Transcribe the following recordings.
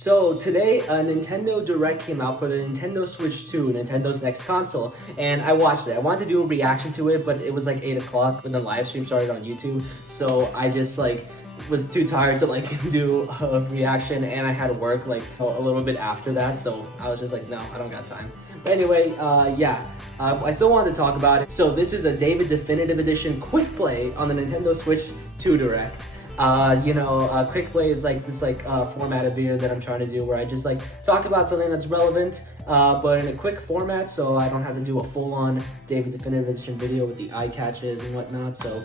So today, a Nintendo Direct came out for the Nintendo Switch 2, Nintendo's next console, and I watched it. I wanted to do a reaction to it, but it was like 8 o'clock when the live stream started on YouTube, so I just was too tired to do a reaction, and I had work a little bit after that, so I was just like, no, I don't got time. But anyway, I still wanted to talk about it. So this is a David Definitive Edition Quick Play on the Nintendo Switch 2 Direct. Quick play is this format of video that I'm trying to do where I just talk about something that's relevant, but in a quick format, so I don't have to do a full-on David Definitive Edition video with the eye catches and whatnot. So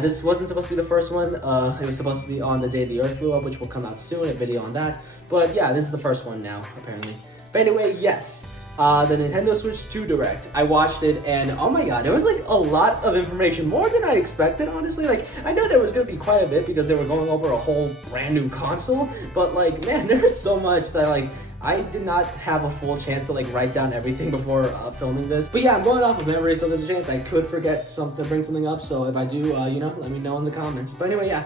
this wasn't supposed to be the first one. It was supposed to be on the day the Earth blew up, which will come out soon, a video on that. But yeah, this is the first one now, apparently. But anyway, yes. The Nintendo Switch 2 Direct. I watched it and oh my god, there was a lot of information, more than I expected, honestly. I know there was gonna be quite a bit because they were going over a whole brand new console, but man, there was so much that I did not have a full chance to write down everything before filming this. But yeah, I'm going off of memory, so there's a chance I could forget something, bring something up. So if I do, let me know in the comments. But anyway, yeah,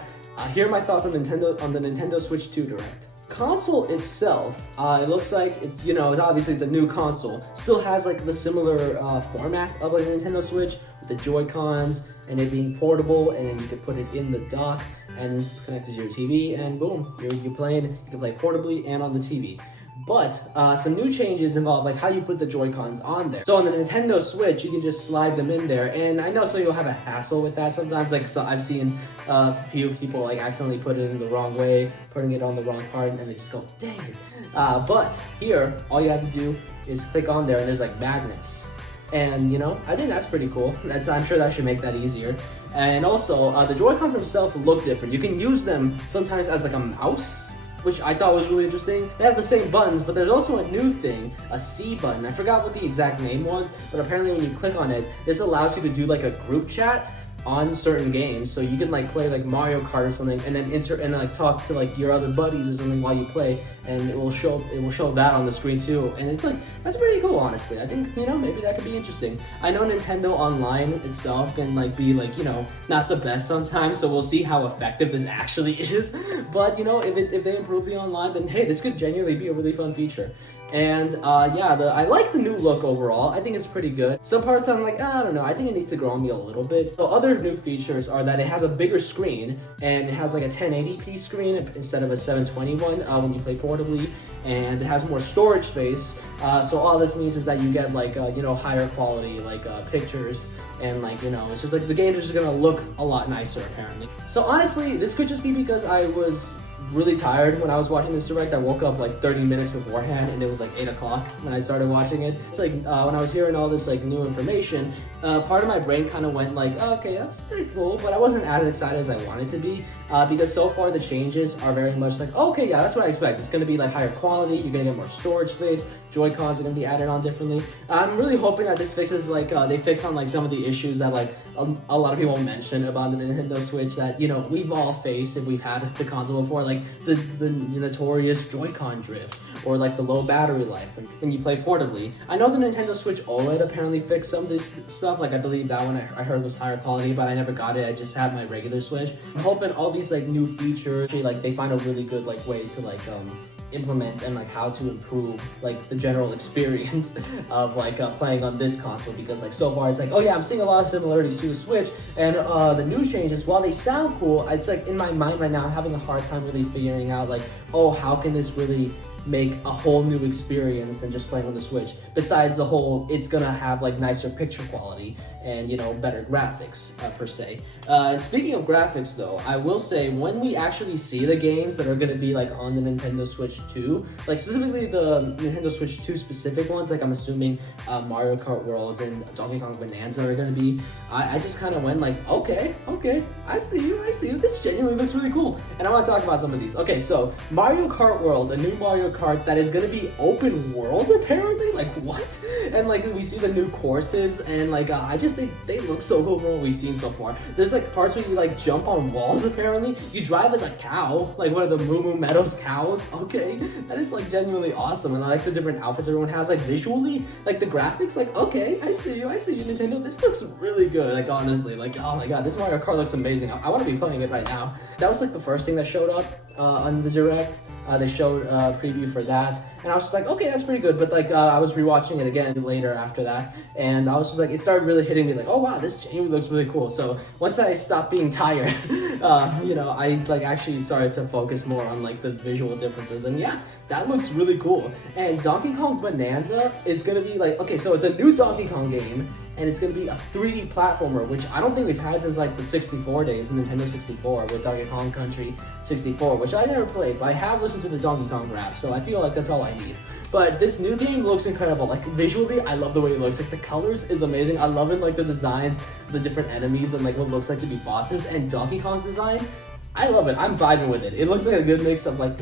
here are my thoughts on the Nintendo Switch 2 Direct. Console itself, it looks like it's obviously it's a new console. Still has the similar format of a Nintendo Switch with the Joy-Cons and it being portable, and then you can put it in the dock and connect it to your TV, and boom, you're playing. You can play portably and on the TV. But some new changes involve how you put the Joy-Cons on there. So on the Nintendo Switch, you can just slide them in there, and I know some people have a hassle with that sometimes. So I've seen a few people accidentally put it in the wrong way, putting it on the wrong part, and they just go, dang it. But here, all you have to do is click on there, and there's magnets. And I think that's pretty cool. I'm sure that should make that easier. And also, the Joy-Cons themselves look different. You can use them sometimes as a mouse, which I thought was really interesting. They have the same buttons, but there's also a new thing, a C button. I forgot what the exact name was, but apparently when you click on it, this allows you to do a group chat on certain games. So you can play Mario Kart or something, and then insert and talk to your other buddies or something while you play, and it will show that on the screen too. And it's that's pretty cool, honestly. I think maybe that could be interesting. I know Nintendo Online itself can be not the best sometimes, so we'll see how effective this actually is. But if they improve the online, then hey, this could genuinely be a really fun feature. And I like the new look overall. I think it's pretty good. Some parts I'm I don't know, I think it needs to grow on me a little bit. So other new features are that it has a bigger screen, and it has a 1080p screen instead of a 720 one when you play portably, and it has more storage space. So all this means is that you get higher quality pictures, and it's just the games are just gonna look a lot nicer apparently. So honestly, this could just be because I was really tired when I was watching this Direct. I woke up 30 minutes beforehand, and it was 8 o'clock when I started watching it. It's when I was hearing all this new information, part of my brain kind of went oh, okay, that's pretty cool, but I wasn't as excited as I wanted to be, because so far the changes are very much okay, yeah, that's what I expect. It's going to be higher quality, you're going to get more storage space, Joy-Cons are going to be added on differently. I'm really hoping that this fixes they fix on some of the issues that a lot of people mention about the Nintendo Switch that we've all faced if we've had the console before, the notorious Joy-Con drift, or the low battery life when you play portably. I know the Nintendo Switch OLED apparently fixed some of this stuff. I believe that one I heard was higher quality, but I never got it. I just have my regular Switch. I'm hoping all these new features, they find a really good way to implement and how to improve the general experience of playing on this console, because so far it's oh yeah, I'm seeing a lot of similarities to the Switch, and the new changes, while they sound cool, it's in my mind right now I'm having a hard time really figuring out oh, how can this really make a whole new experience than just playing on the Switch, besides the whole it's gonna have nicer picture quality and better graphics per se. And speaking of graphics though, I will say when we actually see the games that are gonna be on the Nintendo Switch 2, specifically the Nintendo Switch 2 specific ones, I'm assuming Mario Kart World and Donkey Kong Bonanza are gonna be, I just kind of went okay, I see you, this genuinely looks really cool, and I want to talk about some of these. Okay, so Mario Kart World, a new Mario Kart that is gonna be open world apparently, what? And we see the new courses, and I just think they look so cool from what we've seen so far. There's parts where you jump on walls apparently. You drive as a cow, one of the Moo Moo Meadows cows. Okay, that is genuinely awesome, and I like the different outfits everyone has. Visually, the graphics, okay, I see you, Nintendo. This looks really good. Honestly, oh my god, this Mario Kart looks amazing. I want to be playing it right now. That was the first thing that showed up. on the Direct. They showed a preview for that, and I was just like, okay, that's pretty good. But like, I was rewatching it again later after that, and I was just like, it started really hitting me like, oh wow, this Jamie looks really cool. So once I stopped being tired, I like actually started to focus more on like the visual differences, and yeah, that looks really cool. And Donkey Kong Bonanza is gonna be like, okay, so it's a new Donkey Kong game, and it's gonna be a 3D platformer, which I don't think we've had since like the 64 days, Nintendo 64, with Donkey Kong Country 64, which I never played, but I have listened to the Donkey Kong rap, so I feel like that's all I need. But this new game looks incredible. Like visually, I love the way it looks. Like the colors is amazing. I love it, like the designs, the different enemies, and like what looks like to be bosses. And Donkey Kong's design, I love it. I'm vibing with it. It looks like a good mix of like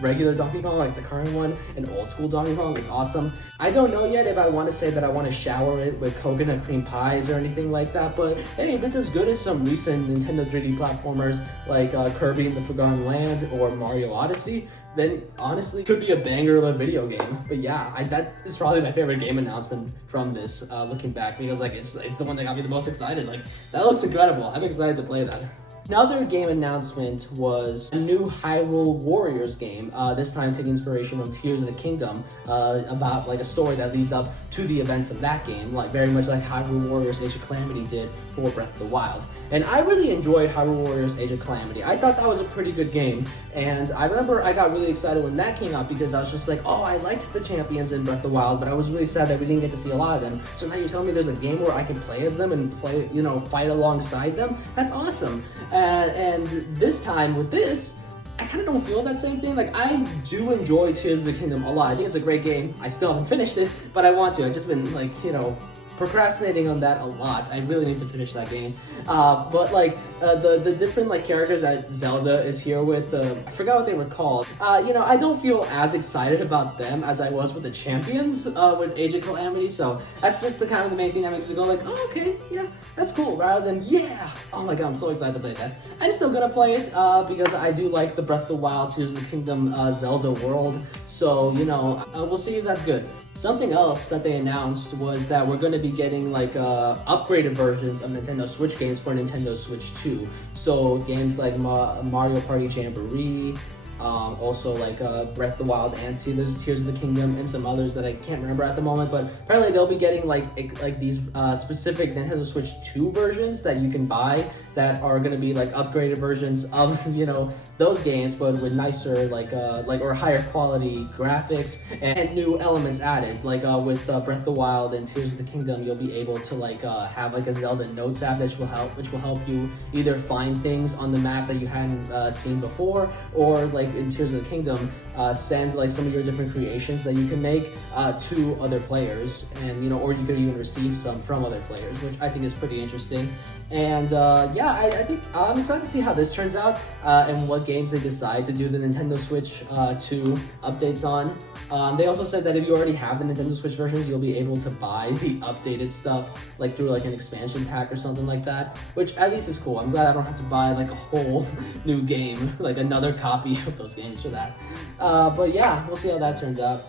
regular Donkey Kong, like the current one, and old school Donkey Kong. It's awesome. I don't know yet if I want to say that I want to shower it with coconut cream pies or anything like that, but hey, if it's as good as some recent Nintendo 3D platformers like Kirby and the Forgotten Land or Mario Odyssey, then honestly could be a banger of a video game. But yeah, that is probably my favorite game announcement from this, looking back, because like it's the one that got me the most excited. Like that looks incredible. I'm excited to play that. Another game announcement was a new Hyrule Warriors game, this time taking inspiration from Tears of the Kingdom, about like a story that leads up to the events of that game, like very much like Hyrule Warriors Age of Calamity did for Breath of the Wild. And I really enjoyed Hyrule Warriors Age of Calamity. I thought that was a pretty good game, and I remember I got really excited when that came out because I was just like, oh, I liked the champions in Breath of the Wild, but I was really sad that we didn't get to see a lot of them. So now you're telling me there's a game where I can play as them and play, fight alongside them? That's awesome. And this time with this, I kind of don't feel that same thing. Like, I do enjoy Tears of the Kingdom a lot. I think it's a great game. I still haven't finished it, but I want to. I've just been, like, procrastinating on that a lot. I really need to finish that game. But like the different like characters that Zelda is here with, I forgot what they were called. I don't feel as excited about them as I was with the champions with Age of Calamity. So that's just the kind of the main thing that makes me go like, oh, okay, yeah, that's cool. Rather than yeah, oh my god, I'm so excited to play that. I'm still gonna play it because I do like the Breath of the Wild, Tears of the Kingdom, Zelda world. So we'll see if that's good. Something else that they announced was that we're going to be getting like upgraded versions of Nintendo Switch games for Nintendo Switch 2. So games like Mario Party Jamboree, also like Breath of the Wild and Tears of the Kingdom, and some others that I can't remember at the moment. But apparently they'll be getting like these specific Nintendo Switch 2 versions that you can buy that are going to be like upgraded versions of those games, but with nicer or higher quality graphics and new elements added. Like with Breath of the Wild and Tears of the Kingdom, you'll be able to have like a Zelda Notes app which will help you either find things on the map that you hadn't seen before, or like in Tears of the Kingdom, send like some of your different creations that you can make to other players, and or you could even receive some from other players, which I think is pretty interesting. And I think I'm excited to see how this turns out and what games they decide to do the Nintendo Switch 2 updates on. They also said that if you already have the Nintendo Switch versions, you'll be able to buy the updated stuff like through like an expansion pack or something like that, which at least is cool. I'm glad I don't have to buy like a whole new game, like another copy of those games for that. But yeah, we'll see how that turns out.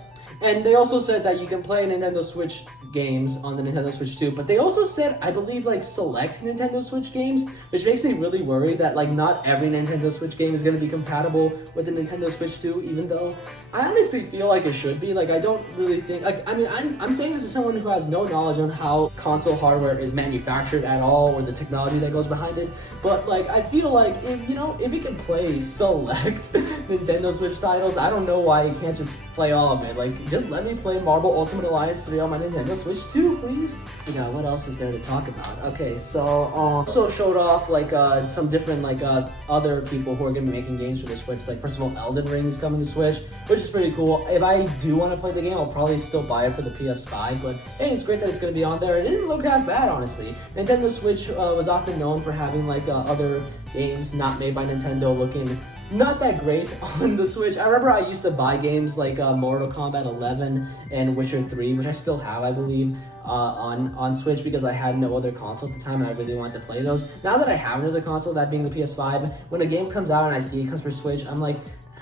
And they also said that you can play Nintendo Switch games on the Nintendo Switch 2, but they also said, I believe, like select Nintendo Switch games, which makes me really worried that like not every Nintendo Switch game is going to be compatible with the Nintendo Switch 2, even though I honestly feel like it should be. Like, I don't really think, I'm saying this as someone who has no knowledge on how console hardware is manufactured at all, or the technology that goes behind it, but like I feel like if it can play select Nintendo Switch titles, I don't know why you can't just play all of it. Like, just let me play Marvel Ultimate Alliance 3 on my Nintendo Switch 2, please. Yeah, what else is there to talk about? Okay, so also showed off like some different other people who are gonna be making games for the Switch. Like, first of all, Elden Ring is coming to Switch, which is pretty cool. If I do want to play the game, I'll probably still buy it for the PS5, but hey, it's great that it's gonna be on there. It didn't look that bad, honestly. Nintendo Switch was often known for having other games not made by Nintendo looking not that great on the Switch. I remember I used to buy games like Mortal Kombat 11 and Witcher 3, which I still have, I believe, on Switch, because I had no other console at the time and I really wanted to play those. Now that I have another console, that being the PS5, when a game comes out and I see it comes for Switch, I'm like,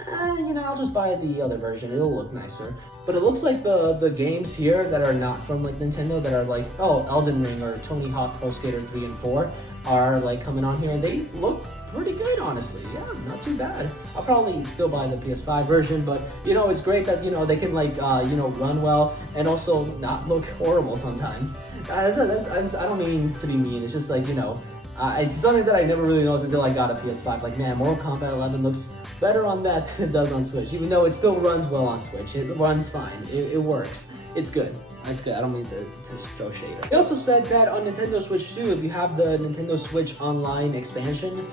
I'll just buy the other version. It'll look nicer. But it looks like the games here that are not from like Nintendo, that are like, Elden Ring or Tony Hawk Pro Skater 3 and 4 are like coming on here, and they look pretty good, honestly. Yeah, not too bad. I'll probably still buy the PS5 version, but it's great that they can like run well and also not look horrible sometimes. I don't mean to be mean. It's just like it's something that I never really noticed until I got a PS5. Like, man, Mortal Kombat 11 looks better on that than it does on Switch, even though it still runs well on Switch. It runs fine. It works. It's good. It's good. I don't mean to throw shade. They also said that on Nintendo Switch 2, if you have the Nintendo Switch Online expansion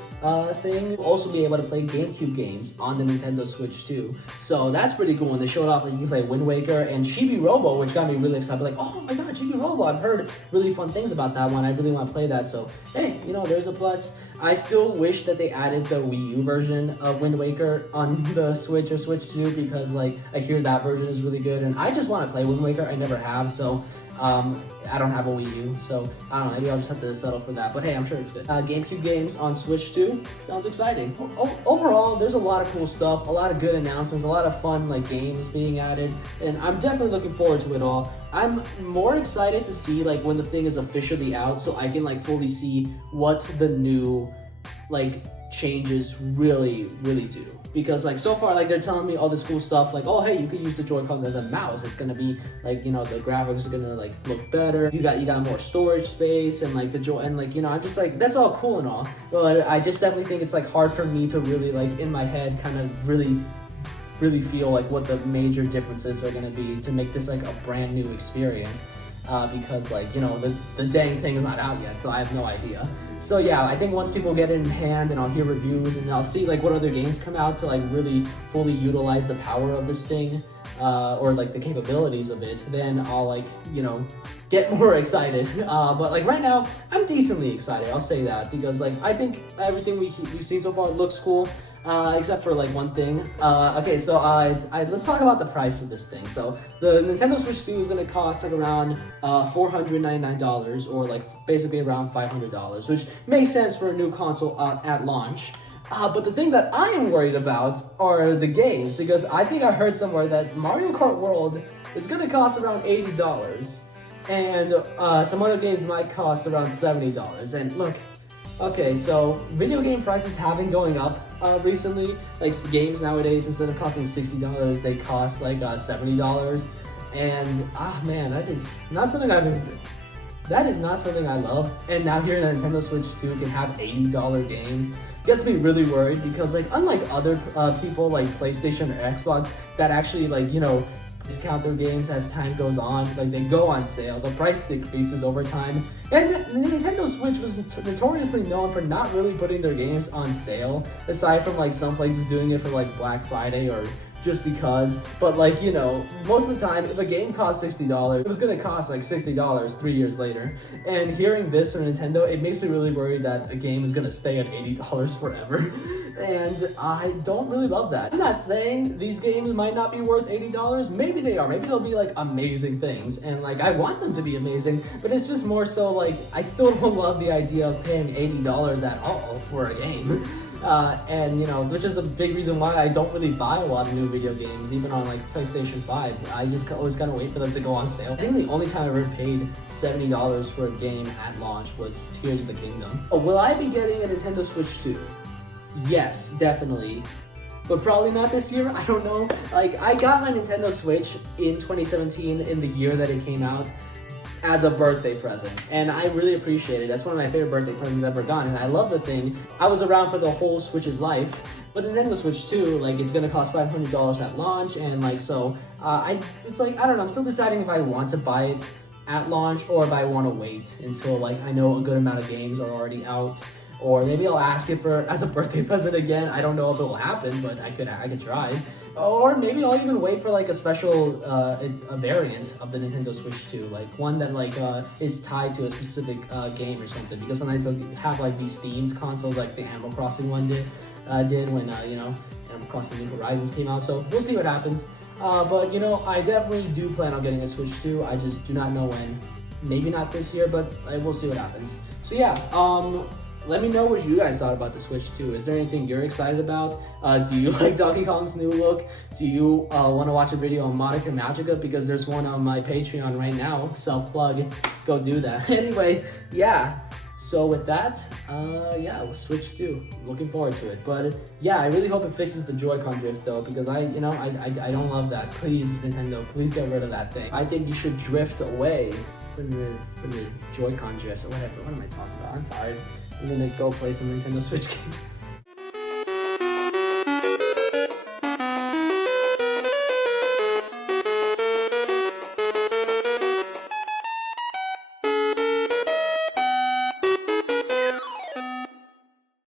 thing, you'll also be able to play GameCube games on the Nintendo Switch 2. So that's pretty cool. And they showed off that you can play Wind Waker and Chibi Robo, which got me really excited. Like, oh my god, Chibi Robo! I've heard really fun things about that one. I really want to play that. So hey, there's a plus. I still wish that they added the Wii U version of Wind Waker on the Switch or Switch 2 because like I hear that version is really good and I just want to play Wind Waker. I never have, so I don't have a Wii U, so I don't know, maybe I'll just have to settle for that. But hey, I'm sure it's good. GameCube games on Switch 2 sounds exciting. Overall, there's a lot of cool stuff, a lot of good announcements, a lot of fun like games being added, and I'm definitely looking forward to it all. I'm more excited to see like when the thing is officially out, so I can like fully see what the new like changes really do, because like so far like they're telling me all this cool stuff like, oh hey, you can use the Joy-Cons as a mouse, it's gonna be like the graphics are gonna like look better, you got more storage space and like the joy, and like I'm just like, that's all cool and all, but I just definitely think it's like hard for me to really like in my head kind of really feel like what the major differences are gonna be to make this like a brand new experience. Because like the dang thing is not out yet, so I have no idea. So yeah, I think once people get it in hand and I'll hear reviews and I'll see like what other games come out to like really fully utilize the power of this thing, or like the capabilities of it, then I'll like get more excited. But like right now, I'm decently excited. I'll say that because like I think everything we've seen so far looks cool. Except for like one thing. Okay, so let's talk about the price of this thing. So the Nintendo Switch 2 is gonna cost like around $499, or like basically around $500, which makes sense for a new console at launch. But the thing that I am worried about are the games, because I think I heard somewhere that Mario Kart World is gonna cost around $80, and some other games might cost around $70. And look, okay, so video game prices have been going up recently. Like games nowadays, instead of costing $60, they cost like $70. And man, that is not something I love. And now here Nintendo Switch 2 can have $80 games gets me really worried, because like unlike other people like PlayStation or Xbox that actually like discount their games as time goes on, like they go on sale, the price decreases over time. And the Nintendo Switch was notoriously known for not really putting their games on sale, aside from like some places doing it for like Black Friday or just because. But like most of the time, if a game costs $60, it was gonna cost like $60 3 years later. And hearing this from Nintendo, it makes me really worried that a game is gonna stay at $80 forever. And I don't really love that. I'm not saying these games might not be worth $80. Maybe they are. Maybe they'll be like amazing things, and like I want them to be amazing. But it's just more so like I still don't love the idea of paying $80 at all for a game. And which is a big reason why I don't really buy a lot of new video games, even on like PlayStation 5. I just always gotta wait for them to go on sale. I think the only time I ever paid $70 for a game at launch was Tears of the Kingdom. Oh, will I be getting a Nintendo Switch 2? Yes, definitely. But probably not this year, I don't know. Like, I got my Nintendo Switch in 2017, in the year that it came out, as a birthday present, and I really appreciate it. That's one of my favorite birthday presents I've ever gotten, and I love the thing. I was around for the whole Switch's life, but Nintendo Switch 2, like, it's gonna cost $500 at launch, and like, so, it's like, I don't know, I'm still deciding if I want to buy it at launch, or if I want to wait until, like, I know a good amount of games are already out. Or maybe I'll ask it for as a birthday present again. I don't know if it will happen, but I could try. Or maybe I'll even wait for like a special a variant of the Nintendo Switch 2, like one that like is tied to a specific game or something. Because sometimes they'll have like these themed consoles, like the Animal Crossing one did when Animal Crossing New Horizons came out. So we'll see what happens. But I definitely do plan on getting a Switch 2. I just do not know when. Maybe not this year, but we'll see what happens. So yeah, let me know what you guys thought about the Switch 2. Is there anything you're excited about? Do you like Donkey Kong's new look? Do you want to watch a video on Monica Magica? Because there's one on my Patreon right now. Self-plug. Go do that. Anyway, yeah. So with that, yeah, we'll Switch 2. Looking forward to it. But yeah, I really hope it fixes the Joy-Con drift though, because I don't love that. Please, Nintendo, please get rid of that thing. I think you should drift away from your Joy-Con drifts or whatever. What am I talking about? I'm tired. I'm gonna go play some Nintendo Switch games.